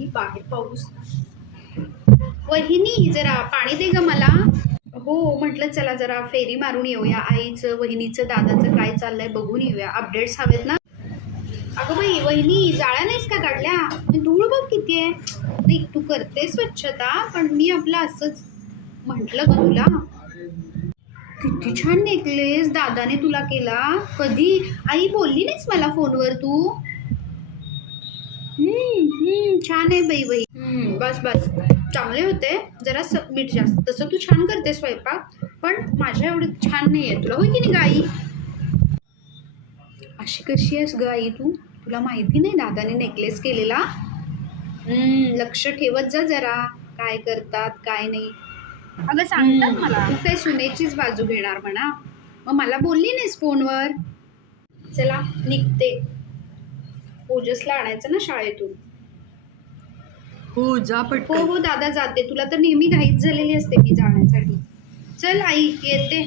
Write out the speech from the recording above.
बाई बाहेर पाऊस. वहिनी जरा पाणी दे ग मला. हो म्हटलं चला जरा फेरी मारून येऊया. आईचं वहिनीचं दादाचं काय चाललंय बघून येऊया. अपडेट्स हवेत ना. अगं बाई वहिनी जाळ्या नाहीस का काढल्या? धूळ बघ किती आहे. नाही तू करते स्वच्छता पण मी आपलं असंच म्हटलं ग तुला. किती छान नेकलेस दादाने तुला केला. कधी आई बोलली नाहीस मला फोनवर तू? छान आहे बाई बाई. बस बस चांगले होते. जरा मीठ जास्त. तसं तू छान करते स्वयंपाक पण माझ्या एवढं छान नाही आहे तुला. होय की नाही गाई? अशी कशी आहेस ग आई तू? तुला माहिती नाही दादाने नेकलेस केलेला? लक्ष ठेवत जा जरा काय करतात काय नाही. अगं सांगतात मला तू काय सुनेचीच बाजू घेणार म्हणा. मग मला बोलली नाहीस फोनवर. चला निघते. ओजसला आणायचं ना शाळेतून. हो जा पटकन. हो दादा जाते. तुला तर नेहमी घाईच झालेली असते मी जाण्यासाठी. चल आई येते.